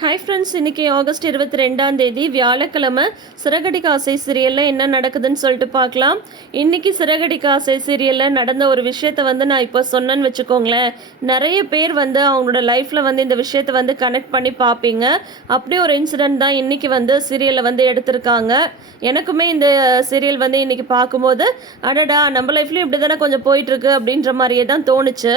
Hi friends இன்னைக்கு August இருபத்தி ரெண்டாம் தேதி வியாழக்கிழமை சிறகடி காசை சீரியலில் என்ன நடக்குதுன்னு சொல்லிட்டு பார்க்கலாம். இன்றைக்கி சிறகடி காசை சீரியலில் நடந்த ஒரு விஷயத்தை வந்து நான் இப்போ சொன்னேன்னு வச்சுக்கோங்களேன். நிறைய பேர் வந்து அவங்களோட லைஃப்பில் வந்து இந்த விஷயத்தை வந்து கனெக்ட் பண்ணி பார்ப்பீங்க. அப்படியே ஒரு இன்சிடென்ட் தான் இன்றைக்கி வந்து சீரியலில் வந்து எடுத்திருக்காங்க. எனக்குமே இந்த சீரியல் வந்து இன்றைக்கி பார்க்கும்போது அடடா நம்ம லைஃப்லேயும் இப்படி தானே கொஞ்சம் போயிட்டுருக்கு அப்படின்ற மாதிரியே தான் தோணுச்சு.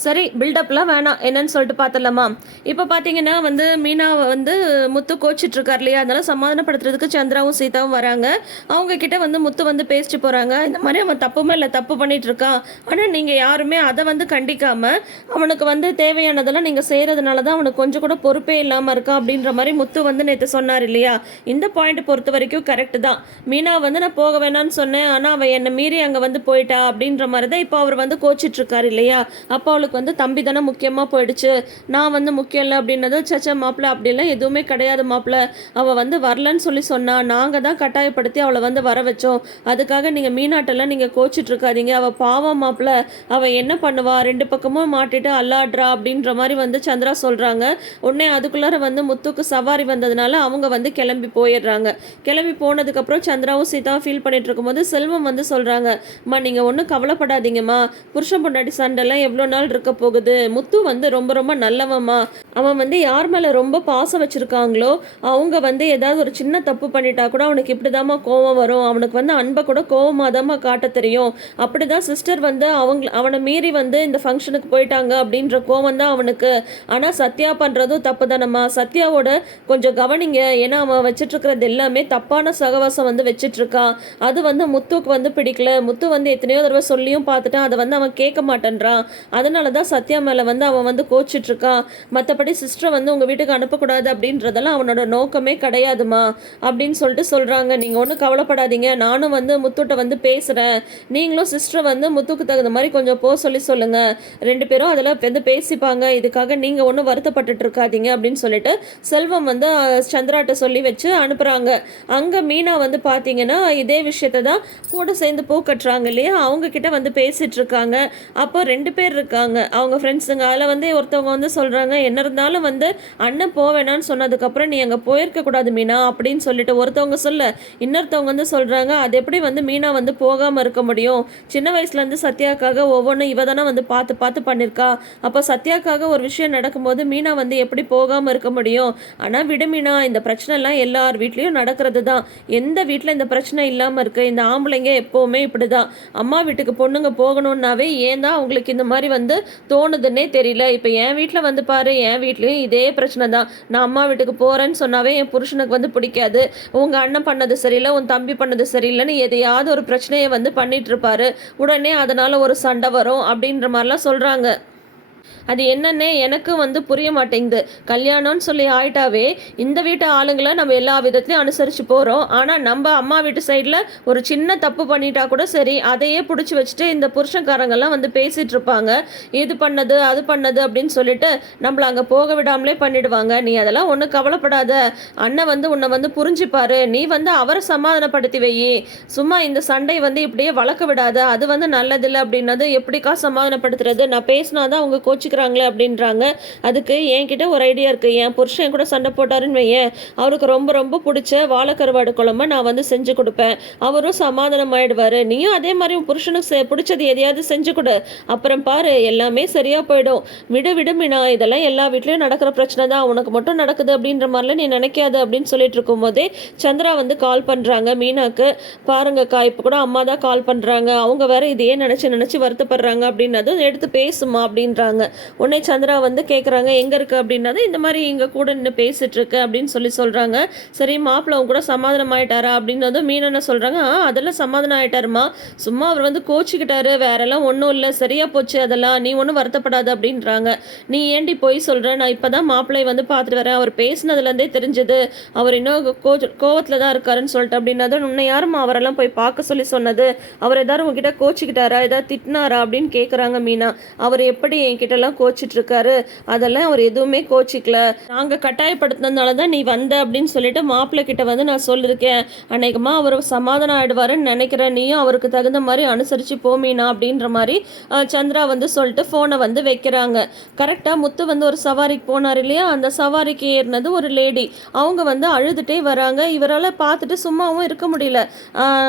சரி பில்டப்லாம் வேணாம். என்னன்னு சொல்லிட்டு பார்த்துடலாமா இப்போ பார்த்தீங்கன்னா வந்து மீனாவை வந்து முத்து கோச்சிட்டு இருக்கார் இல்லையா? அதனால சமாதானப்படுத்துறதுக்கு சந்திராவும் சீதாவும் வராங்க. அவங்க கிட்ட வந்து முத்து வந்து பேசிட்டு போகிறாங்க இந்த மாதிரி அவன் தப்புமே இல்லை தப்பு பண்ணிட்டு இருக்கான். ஆனால் நீங்கள் யாருமே அதை வந்து கண்டிக்காம அவனுக்கு வந்து தேவையானதெல்லாம் நீங்கள் செய்கிறதுனால தான் அவனுக்கு கொஞ்சம் கூட பொறுப்பே இல்லாமல் இருக்கான் அப்படின்ற மாதிரி முத்து வந்து நேற்று சொன்னார் இல்லையா? இந்த பாயிண்ட் பொறுத்த வரைக்கும் கரெக்டு தான். மீனா வந்து நான் போக வேணாம்னு சொன்னேன். ஆனால் அவன் என்னை மீறி அங்கே வந்து போயிட்டா அப்படின்ற மாதிரி தான் இப்போ அவர் வந்து கோச்சிட்டு இருக்காரு இல்லையா? அப்போ அவளுக்கு வந்து தம்பி தானே முக்கியமாக போயிடுச்சு. நான் வந்து முக்கியம் இல்லை அப்படின்னது சச்சா மாப்பிள்ள அப்படிலாம் எதுவுமே கிடையாது மாப்பிள்ள. அவள் வந்து வரலன்னு சொல்லி சொன்னா நாங்கள் தான் கட்டாயப்படுத்தி அவளை வந்து வர வச்சோம். அதுக்காக நீங்கள் மீனாட்டெல்லாம் நீங்கள் கோச்சிட்டு இருக்காதீங்க அவள் பாவம் மாப்பிள்ள. அவள் என்ன பண்ணுவா? ரெண்டு பக்கமும் மாட்டிட்டு அல்லாடுறா அப்படின்ற மாதிரி வந்து சந்திரா சொல்கிறாங்க உடனே அதுக்குள்ளார வந்து முத்துக்கு சவாரி வந்ததுனால அவங்க வந்து கிளம்பி போயிடுறாங்க. கிளம்பி போனதுக்கப்புறம் சந்திராவும் சீதாவும் ஃபீல் பண்ணிட்டு இருக்கும்போது செல்வம் வந்து சொல்கிறாங்க அம்மா நீங்கள் ஒன்றும் கவலைப்படாதீங்கம்மா. புருஷன் பொண்டாட்டி சண்டைலாம் எவ்வளோ நாள் இருக்க போகுது. முத்து வந்து ரொம்ப ரொம்ப நல்லவம்மா. அவன் வந்து யார் மேலே ரொம்ப பாசம் வச்சுருக்காங்களோ அவங்க வந்து ஏதாவது ஒரு சின்ன தப்பு பண்ணிட்டா கூட அவனுக்கு இப்படிதாம்மா கோவம் வரும். அவனுக்கு வந்து அன்பை கூட கோவமாக காட்ட தெரியும். அப்படிதான் சிஸ்டர் வந்து அவங்க அவனை மீறி வந்து இந்த ஃபங்க்ஷனுக்கு போயிட்டாங்க அப்படின்ற கோவம் தான் அவனுக்கு. ஆனால் சத்யா பண்ணுறதும் தப்பு தானம்மா சத்யாவோட கொஞ்சம் கவனிங்க. ஏன்னா அவன் வச்சிட்ருக்கிறது எல்லாமே தப்பான சகவாசம் வந்து வச்சிட்ருக்கான் அது வந்து முத்துக்கு வந்து பிடிக்கல. முத்து வந்து எத்தனையோ தடவை சொல்லியும் பார்த்துட்டான். அதை வந்து அவன் கேட்க மாட்டேன்றான். அதனால தான் சத்யா மேலே வந்து அவன் வந்து கோச்சிட்டு இருக்கான் மற்றபடி சிஸ்டரை வந்து உங்கள் வீட்டுக்கு அனுப்பக்கூடாது அப்படின்றதெல்லாம் அவனோட நோக்கமே கிடையாதுமா அப்படின்னு சொல்லிட்டு சொல்கிறாங்க நீங்கள் ஒன்றும் கவலைப்படாதீங்க. நானும் வந்து முத்துட்ட வந்து பேசுகிறேன் நீங்களும் சிஸ்டரை வந்து முத்துக்கு தகுந்த மாதிரி கொஞ்சம் போக சொல்லி சொல்லுங்கள் ரெண்டு பேரும் அதில் வந்து பேசிப்பாங்க. இதுக்காக நீங்கள் ஒன்றும் வருத்தப்பட்டுட்டு இருக்காதீங்க அப்படின்னு சொல்லிட்டு செல்வம் வந்து சந்திராட்ட சொல்லி வச்சு அனுப்புகிறாங்க அங்கே மீனா வந்து பார்த்தீங்கன்னா இதே விஷயத்தை தான் கூட சேர்ந்து பூ கட்டுறாங்க இல்லையா? அவங்கக்கிட்ட வந்து பேசிகிட்ருக்காங்க அப்போ ரெண்டு பேர் இருக்காங்க. அவங்க ஃப்ரெண்ட்ஸுங்க அதில் வந்து ஒருத்தவங்க வந்து சொல்கிறாங்க என்ன இருந்தாலும் வந்து அண்ணன் போவேணான்னு சொன்னதுக்கப்புறம் நீ அங்கே போயிருக்க கூடாது மீனா அப்படின்னு சொல்லிட்டு ஒருத்தவங்க சொல்ல இன்னொருத்தவங்க வந்து சொல்கிறாங்க அது எப்படி வந்து மீனா வந்து போகாமல் இருக்க முடியும்? சின்ன வயசுலேருந்து சத்யாக்காக ஒவ்வொன்றும் இவ தானே வந்து பார்த்து பார்த்து பண்ணியிருக்கா அப்போ சத்யாக்காக ஒரு விஷயம் நடக்கும்போது மீனா வந்து எப்படி போகாமல் இருக்க முடியும்? ஆனால் விட மீனா இந்த பிரச்சனைலாம் எல்லார் வீட்லேயும் நடக்கிறது தான் எந்த வீட்டில் இந்த பிரச்சனை இல்லாமல் இருக்குது இந்த ஆம்பளைங்க எப்போவுமே இப்படி தான் அம்மா வீட்டுக்கு பொண்ணுங்க போகணுன்னாவே ஏன் தான் அவங்களுக்கு இந்த மாதிரி வந்து தோணுதுன்னே தெரியல. இப்போ என் வீட்டில் வந்து பாரு என் வீட்லேயும் இதே பிரச்சனை தான். நான் அம்மா வீட்டுக்கு போகிறேன்னு சொன்னாவே என் புருஷனுக்கு வந்து பிடிக்காது. உங்கள் அண்ணன் பண்ணது சரியில்லை உன் தம்பி பண்ணது சரியில்லைன்னு எதையாவது ஒரு பிரச்சனையை வந்து பண்ணிட்டு இருப்பாரு. உடனே அதனால ஒரு சண்டை வரும் அப்படின்ற மாதிரிலாம் சொல்கிறாங்க அது என்னன்னே எனக்கும் வந்து புரிய மாட்டேங்குது. கல்யாணம்னு சொல்லி ஆயிட்டாவே இந்த வீட்டு ஆளுங்களை நம்ம எல்லா விதத்துலையும் அனுசரித்து போகிறோம் ஆனால் நம்ம அம்மா வீட்டு சைடில் ஒரு சின்ன தப்பு பண்ணிட்டா கூட சரி அதையே பிடிச்சி வச்சுட்டு இந்த புருஷன்காரங்கெல்லாம் வந்து பேசிகிட்டு இருப்பாங்க. இது பண்ணது அது பண்ணது அப்படின்னு சொல்லிட்டு நம்மளை அங்கே போக விடாமலே பண்ணிடுவாங்க. நீ அதெல்லாம் ஒன்றும் கவலைப்படாத. அண்ணன் வந்து உன்னை வந்து புரிஞ்சுப்பாரு. நீ வந்து அவரை சமாதானப்படுத்தி வை. சும்மா இந்த சண்டை வந்து இப்படியே வளர்க்க விடாத. அது வந்து நல்லதில்லை அப்படின்னது எப்படிக்கா சமாதானப்படுத்துறது? நான் பேசினாதான் அவங்க கோச்சிக்கிறாங்களே அப்படின்றாங்க. அதுக்கு என்கிட்ட ஒரு ஐடியா இருக்குது என் புருஷன் கூட சண்டை போட்டாருன்னு வையேன். அவருக்கு ரொம்ப ரொம்ப பிடிச்ச வாழைக்கருவாடு குழம்ப நான் வந்து செஞ்சு கொடுப்பேன். அவரும் சமாதானம் ஆயிடுவாரு நீயும் அதே மாதிரி உன் புருஷனுக்கு செ- பிடிச்சது எதையாவது செஞ்சு கொடு. அப்புறம் பாரு எல்லாமே சரியாக போயிடும். விடு விடுமினா இதெல்லாம் எல்லா வீட்லேயும் நடக்கிற பிரச்சனை தான். உனக்கு மட்டும் நடக்குது அப்படின்ற மாதிரிலாம் நீ நினைக்காது அப்படின்னு சொல்லிட்டு இருக்கும்போதே சந்திரா வந்து கால் பண்ணுறாங்க மீனாக்கு பாருங்கக்கா இப்போ கூட அம்மா தான் கால் பண்ணுறாங்க அவங்க வேற இதையே நினச்சி நினச்சி வருத்தப்படுறாங்க. அப்படின்னதும் எடுத்து பேசுமா அப்படின்றாங்க. உடனே சந்திரா வந்து கேட்குறாங்க எங்கே இருக்கு? அப்படின்னா இந்த மாதிரி இங்கே கூட நின்று பேசிகிட்ருக்கு அப்படின்னு சொல்லி சொல்கிறாங்க சரி மாப்பிள்ள அவங்க கூட சமாதானம் ஆகிட்டாரா அப்படின்னதும் மீனனை சொல்கிறாங்க ஆ அதெல்லாம் சமாதானம் ஆகிட்டாருமா சும்மா அவர் வந்து கோச்சிக்கிட்டாரு வேறெல்லாம் ஒன்றும் இல்லை. சரியாக போச்சு அதெல்லாம். நீ ஒன்றும் வருத்தப்படாது அப்படின்றாங்க. நீ ஏண்டி போய் சொல்கிற நான் இப்போ தான் மாப்பிள்ளை வந்து பார்த்துட்டு வரேன். அவர் பேசினதுலேருந்தே தெரிஞ்சது. அவர் இன்னும் கோ கோவத்தில் தான் இருக்காருன்னு சொல்லிட்டு அப்படின்னதும் உன்னை யாரும்மா அவரெல்லாம் போய் பார்க்க சொல்லி சொன்னது? அவர் எதாவது உங்ககிட்ட கோச்சிக்கிட்டாரா? எதாவது திட்டினாரா? அப்படின்னு கேட்குறாங்க மீனா. அவர் எப்படி என்கிட்டலாம் தான் கோச்சிட்ருக்காரு. அதெல்லாம் அவர் எதுவுமே கோச்சிக்கல. நாங்கள் கட்டாயப்படுத்தினதுனால தான் நீ வந்த அப்படின்னு சொல்லிட்டு மாப்பிள்ளை கிட்ட வந்து நான் சொல்லியிருக்கேன். அநேகமாக அவர் சமாதானம் ஆயிடுவாருன்னு நினைக்கிறேன். நீயும் அவருக்கு தகுந்த மாதிரி அனுசரித்து போமீனா அப்படின்ற மாதிரி சந்திரா வந்து சொல்லிட்டு ஃபோனை வந்து வைக்கிறாங்க. கரெக்டாக முத்து வந்து ஒரு சவாரிக்கு போனார் இல்லையா? அந்த சவாரிக்கு ஏறினது ஒரு லேடி அவங்க வந்து அழுதுகிட்டே வராங்க. இவரால் பார்த்துட்டு சும்மாவும் இருக்க முடியல.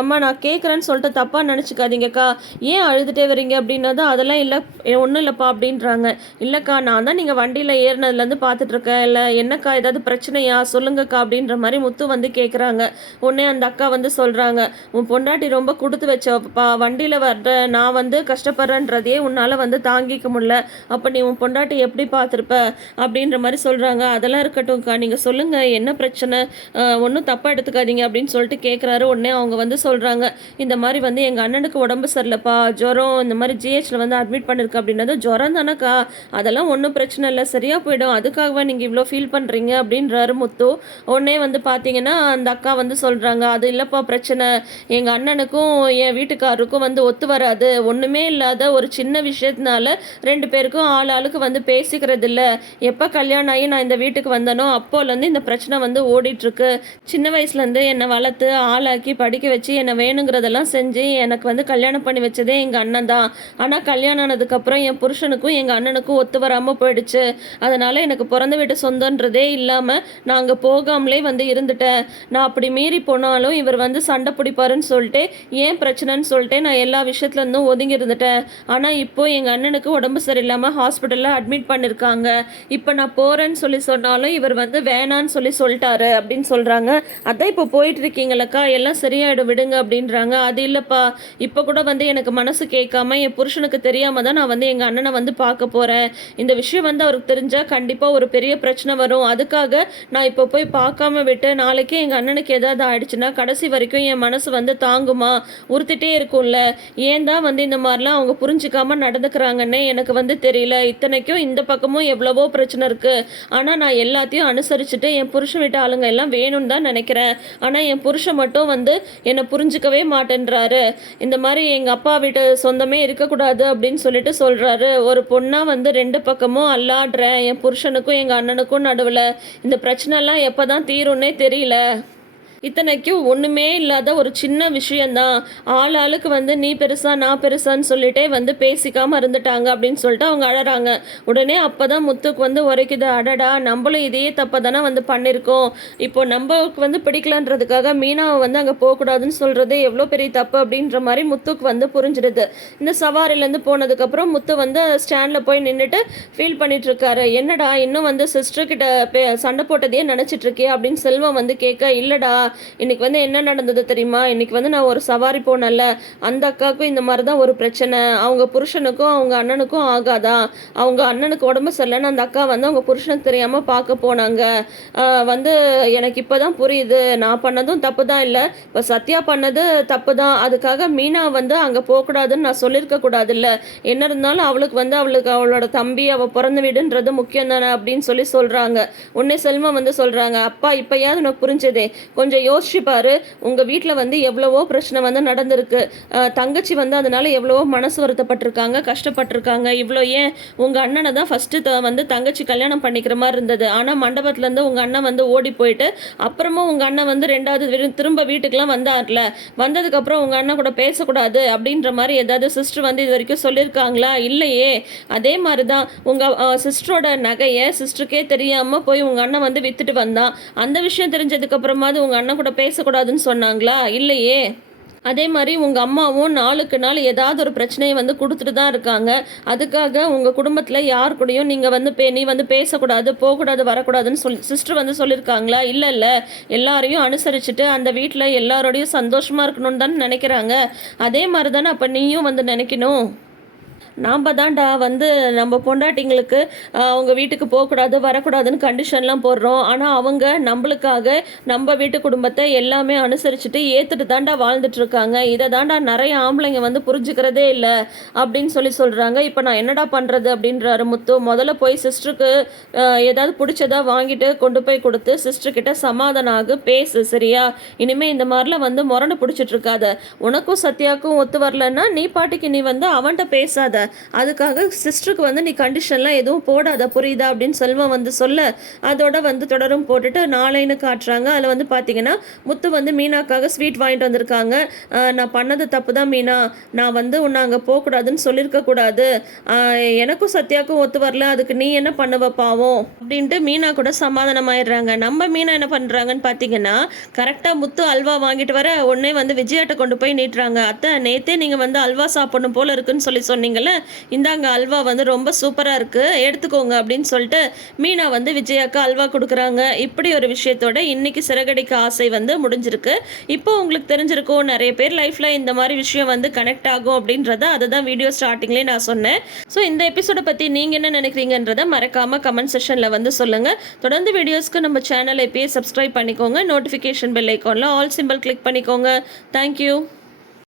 அம்மா நான் கேட்குறேன்னு சொல்லிட்டு தப்பாக நினச்சிக்காதீங்கக்கா. ஏன் அழுதுகிட்டே வரீங்க அப்படின்னது அதெல்லாம் இல்லை ஒன்றும் இல்லைப்பா அப்படின்றாங்க. இல்லைக்கா நான் தான் நீங்கள் வண்டியில் ஏறினதுலேருந்து பார்த்துட்ருக்கேன் இல்லை என்னக்கா ஏதாவது பிரச்சனையா? சொல்லுங்கக்கா அப்படின்ற மாதிரி முத்து வந்து கேட்குறாங்க உடனே அந்த அக்கா வந்து சொல்கிறாங்க உன் பொண்டாட்டி ரொம்ப கொடுத்து வச்சப்பா வண்டியில் வர்ற நான் வந்து கஷ்டப்படுறேன்றதையே உன்னால் வந்து தாங்கிக்க முடியல. அப்போ நீ உன் பொண்டாட்டி எப்படி பார்த்துருப்ப அப்படின்ற மாதிரி சொல்கிறாங்க அதெல்லாம் இருக்கட்டும்க்கா நீங்கள் சொல்லுங்கள் என்ன பிரச்சனை? ஒன்றும் தப்பாக எடுத்துக்காதீங்க அப்படின்னு சொல்லிட்டு கேட்குறாரு உடனே அவங்க வந்து சொல்கிறாங்க இந்த மாதிரி வந்து எங்கள் அண்ணனுக்கு உடம்பு சரியில்லைப்பா. ஜுரம் இந்த மாதிரி ஜிஹெச்சில் வந்து அட்மிட் பண்ணிருக்கு அப்படின்னது ஜுரம் தானேக்கா? அதெல்லாம் ஒன்றும் பிரச்சனை இல்லை. சரியாக போயிடும். அதுக்காகவா நீங்கள் இவ்வளோ ஃபீல் பண்ணுறீங்க அப்படின்றாரு முத்து. உடனே வந்து பார்த்தீங்கன்னா அந்த அக்கா வந்து சொல்கிறாங்க அது இல்லைப்பா பிரச்சனை. எங்கள் அண்ணனுக்கும் என் வீட்டுக்காரருக்கும் வந்து ஒத்து வராது. ஒன்றுமே இல்லாத ஒரு சின்ன விஷயத்தினால ரெண்டு பேருக்கும் ஆள் ஆளுக்கு வந்து பேசிக்கிறது இல்லை. எப்போ கல்யாணம் ஆகி நான் இந்த வீட்டுக்கு வந்தனோ அப்போலேருந்து இந்த பிரச்சனை வந்து ஓடிட்டுருக்கு. சின்ன வயசுலேருந்து என்னை வளர்த்து ஆளாக்கி படிக்க வச்சு என்னை வேணுங்கிறதெல்லாம் செஞ்சு எனக்கு வந்து கல்யாணம் பண்ணி வச்சதே எங்கள் அண்ணன் தான். ஆனால் கல்யாணம் ஆனதுக்கப்புறம் என் புருஷனுக்கும் எங்கள் அண்ணன் அண்ணனுக்கும் ஒத்து வராமல் போயிடுச்சு. அதனால் எனக்கு பிறந்த வீட்டு சொந்தன்றதே இல்லாமல் நான் அங்கே போகாமலே வந்து இருந்துட்டேன். நான் அப்படி மீறி போனாலும் இவர் வந்து சண்டை பிடிப்பாருன்னு சொல்லிட்டு ஏன் பிரச்சனைன்னு சொல்லிட்டு நான் எல்லா விஷயத்துலேருந்தும் ஒதுங்கி இருந்துட்டேன். ஆனால் இப்போ எங்கள் அண்ணனுக்கு உடம்பு சரியில்லாமல் ஹாஸ்பிட்டலில் அட்மிட் பண்ணியிருக்காங்க இப்போ நான் போகிறேன்னு சொல்லி சொன்னாலும் இவர் வந்து வேணான்னு சொல்லி சொல்லிட்டாரு அப்படின்னு சொல்கிறாங்க அதான் இப்போ போயிட்டுருக்கீங்களக்கா எல்லாம் சரியாயிடும் விடுங்க அப்படின்றாங்க. அது இல்லைப்பா. இப்போ கூட வந்து எனக்கு மனசு கேட்காம என் புருஷனுக்கு தெரியாமல் தான் நான் வந்து எங்கள் அண்ணனை வந்து பார்க்க போகிறேன் இந்த விஷயம் வந்து அவருக்கு தெரிஞ்சால் கண்டிப்பாக ஒரு பெரிய பிரச்சனை வரும். அதுக்காக நான் இப்போ போய் பார்க்காம விட்டு நாளைக்கே எங்கள் அண்ணனுக்கு ஏதாவது ஆயிடுச்சுன்னா கடைசி வரைக்கும் என் மனசு வந்து தாங்குமா? உறுத்திட்டே இருக்கும்ல. ஏன் தான் வந்து இந்த மாதிரிலாம் அவங்க புரிஞ்சுக்காம நடந்துக்கிறாங்கன்னே எனக்கு வந்து தெரியல. இத்தனைக்கும் இந்த பக்கமும் எவ்வளவோ பிரச்சனை இருக்குது ஆனால் நான் எல்லாத்தையும் அனுசரிச்சுட்டு என் புருஷன் வீட்டு ஆளுங்க எல்லாம் வேணும்னு தான் நினைக்கிறேன். ஆனால் என் புருஷன் மட்டும் வந்து என்னை புரிஞ்சுக்கவே மாட்டேன்றாரு. இந்த மாதிரி எங்கள் அப்பா வீட்டு சொந்தமே இருக்கக்கூடாது அப்படின்னு சொல்லிட்டு சொல்கிறாரு ஒரு பொண்ணு நான் வந்து ரெண்டு பக்கமும் அல்லாடுறேன். என் புருஷனுக்கும் எங்கள் அண்ணனுக்கும் நடுவில் இந்த பிரச்சனைலாம் எப்போ தான் தீரும்னே தெரியல. இத்தனைக்கும் ஒன்றுமே இல்லாத ஒரு சின்ன விஷயந்தான். ஆள் ஆளுக்கு வந்து நீ பெருசா நான் பெருசான்னு சொல்லிட்டே வந்து பேசிக்காம இருந்துட்டாங்க அப்படின்னு சொல்லிட்டு அவங்க அழறாங்க. உடனே அப்பதான் முத்துக்கு வந்து உரைக்குது அடடா நம்மளும் இதையே தப்பை தானே வந்து பண்ணியிருக்கோம் இப்போ நம்மளுக்கு வந்து பிடிக்கலன்றதுக்காக மீனாவை வந்து அங்கே போகக்கூடாதுன்னு சொல்கிறது எவ்வளோ பெரிய தப்பு அப்படின்ற மாதிரி முத்துக்கு வந்து புரிஞ்சிடுது. இந்த சவாரிலேருந்து போனதுக்கப்புறம் முத்து வந்து ஸ்டாண்டில் போய் நின்றுட்டு ஃபீல் பண்ணிட்டு இருக்காரு என்னடா இன்னும் வந்து சிஸ்டர்கிட்ட பே- சண்டை போட்டதையே நினச்சிட்ருக்கே அப்படின்னு செல்வம் வந்து கேட்க இல்லைடா இன்னைக்கு வந்து என்ன நடந்தது தெரியுமா? இன்னைக்கு வந்து நான் ஒரு சவாரி போனேன்ல. அந்த அக்காவுக்கும் இந்த மாதிரி தான் ஒரு பிரச்சனை. அவங்க புருஷனுக்கும் அவங்க அண்ணனுக்கும் ஆகாதா? அவங்க அண்ணனுக்கு உடம்பு சரியில்லைன்னு அந்த அக்கா வந்து அவங்க புருஷனுக்கு தெரியாம பார்க்க போனாங்க. வந்து எனக்கு இப்போதான் புரியுது. நான் பண்ணதும் தப்பு தான் இல்லை. இப்போ சத்யா பண்ணது தப்பு தான் அதுக்காக மீனா வந்து அங்கே போகக்கூடாதுன்னு நான் சொல்லியிருக்க கூடாதுல்ல. என்ன இருந்தாலும் அவளுக்கு வந்து அவளுக்கு அவளோட தம்பி அவள் பிறந்த வீடுன்றது முக்கியம் தானே அப்படின்னு சொல்லி சொல்கிறாங்க உன்னை செல்வம் வந்து சொல்கிறாங்க அப்பா இப்போ ஏன் உனக்கு புரிஞ்சதே. கொஞ்சம் யோசிச்சு பாரு. உங்கள் வீட்டில் வந்து எவ்வளவோ பிரச்சனை வந்து நடந்திருக்கு. தங்கச்சி வந்து அதனால எவ்வளவோ மனசு வருத்தப்பட்டிருக்காங்க கஷ்டப்பட்டிருக்காங்க. இவ்வளோ ஏன்? உங்கள் அண்ணனை தான் ஃபஸ்ட்டு வந்து தங்கச்சி கல்யாணம் பண்ணிக்கிற மாதிரி இருந்தது. ஆனால் மண்டபத்துலேருந்து உங்கள் அண்ணன் வந்து ஓடி போயிட்டு அப்புறமா உங்கள் அண்ணன் வந்து ரெண்டாவது திரும்ப வீட்டுக்கெலாம் வந்தார்ல. வந்ததுக்கப்புறம் உங்கள் அண்ணன் கூட பேசக்கூடாது அப்படின்ற மாதிரி ஏதாவது சிஸ்டர் வந்து இது வரைக்கும் சொல்லியிருக்காங்களா இல்லையே. அதே மாதிரி தான் உங்கள் சிஸ்டரோட நகையை சிஸ்டருக்கே தெரியாமல் போய் உங்கள் அண்ணன் வந்து விற்றுட்டு வந்தான். அந்த விஷயம் தெரிஞ்சதுக்கப்புறமாவது உங்கள் அண்ணன் கூட பேசக்கூடாதுன்னு சொன்னாங்களா? இல்லையே. அதே மாதிரி உங்கள் அம்மாவும் நாளுக்கு நாள் ஏதாவது ஒரு பிரச்சனையை வந்து கொடுத்துட்டு தான் இருக்காங்க. அதுக்காக உங்கள் குடும்பத்தில் யார் கூடயும் நீங்கள் வந்து பே நீ வந்து பேசக்கூடாது போகக்கூடாது வரக்கூடாதுன்னு சொல்லி சிஸ்டர் வந்து சொல்லியிருக்காங்களா? இல்லை இல்லை. எல்லாரையும் அனுசரிச்சுட்டு அந்த வீட்டில் எல்லாரோடையும் சந்தோஷமாக இருக்கணும்னு தானே நினைக்கிறாங்க. அதே மாதிரி தானே அப்போ நீயும் வந்து நினைக்கணும்? நாம் தான்டா வந்து நம்ம பொண்டாட்டிங்களுக்கு அவங்க வீட்டுக்கு போகக்கூடாது வரக்கூடாதுன்னு கண்டிஷன்லாம் போடுறோம். ஆனால் அவங்க நம்மளுக்காக நம்ம வீட்டு குடும்பத்தை எல்லாமே அனுசரிச்சுட்டு ஏற்றுட்டு தாண்டா வாழ்ந்துட்டுருக்காங்க இதை தாண்டா நிறைய ஆம்பளைங்க வந்து புரிஞ்சுக்கிறதே இல்லை அப்படின்னு சொல்லி சொல்கிறாங்க இப்போ நான் என்னடா பண்ணுறது அப்படின்றாரு முத்து. முதல்ல போய் சிஸ்டருக்கு ஏதாவது பிடிச்சதா வாங்கிட்டு கொண்டு போய் கொடுத்து சிஸ்டர்கிட்ட சமாதானம் ஆகு பேசு சரியா? இனிமேல் இந்த மாதிரிலாம் வந்து முரண்டு பிடிச்சிட்டு இருக்காத. உனக்கும் சத்யாவுக்கும் ஒத்து வரலன்னா நீ பாட்டுக்கு நீ வந்து அவன்கிட்ட பேசாத. அதுக்காக சிஸ்டருக்கு வந்து நீ கண்டிஷன்லாம் எதுவும் போடாத புரியுதா? அப்படின்னு செல்வம் வந்து சொல்ல அதோட வந்து தொடரும் போட்டுட்டு நாளைன்னு காட்டுறாங்க. அதில் வந்து பார்த்தீங்கன்னா முத்து வந்து மீனாக்காக ஸ்வீட் வாங்கிட்டு வந்திருக்காங்க. நான் பண்ணது தப்பு தான் மீனா. நான் வந்து உன்னை அங்கே போகக்கூடாதுன்னு சொல்லியிருக்க கூடாது. எனக்கும் சத்யாவுக்கும் ஒத்து வரல. அதுக்கு நீ என்ன பண்ணுவ பாவம்? அப்படின்ட்டு மீனா கூட சமாதானமாயிடுறாங்க. நம்ம மீனா என்ன பண்ணுறாங்கன்னு பார்த்தீங்கன்னா கரெக்டாக முத்து அல்வா வாங்கிட்டு வர உடனே வந்து விஜயாட்ட கொண்டு போய் நீட்டுறாங்க. அத்தை நேத்தே நீங்கள் வந்து அல்வா சாப்பிடணும் போல இருக்குன்னு சொல்லி சொன்னீங்கல்ல இந்தாங்க அல்வா வந்து ரொம்ப சூப்பராக இருக்குது எடுத்துக்கோங்க அப்படின்னு சொல்லிட்டு மீனா வந்து விஜயாக்கு அல்வா கொடுக்குறாங்க. இப்படி ஒரு விஷயத்தோட இன்றைக்கி சிறகடிக்க ஆசை வந்து முடிஞ்சிருக்கு. இப்போ உங்களுக்கு தெரிஞ்சிருக்கும் நிறைய பேர் லைஃப்பில் இந்த மாதிரி விஷயம் வந்து கனெக்ட் ஆகும் அப்படின்றத அதை தான் வீடியோ ஸ்டார்டிங்லேயே நான் சொன்னேன். ஸோ இந்த எபிசோடை பற்றி நீங்கள் என்ன நினைக்கிறீங்கன்றதை மறக்காமல் கமெண்ட் செஷனில் வந்து சொல்லுங்கள் தொடர்ந்து வீடியோஸ்க்கு நம்ம சேனலை இப்பயே சப்ஸ்கிரைப் பண்ணிக்கோங்க. நோட்டிஃபிகேஷன் பெல் ஐக்கானில் ஆல் சிம்பிள் கிளிக் பண்ணிக்கோங்க. Thank you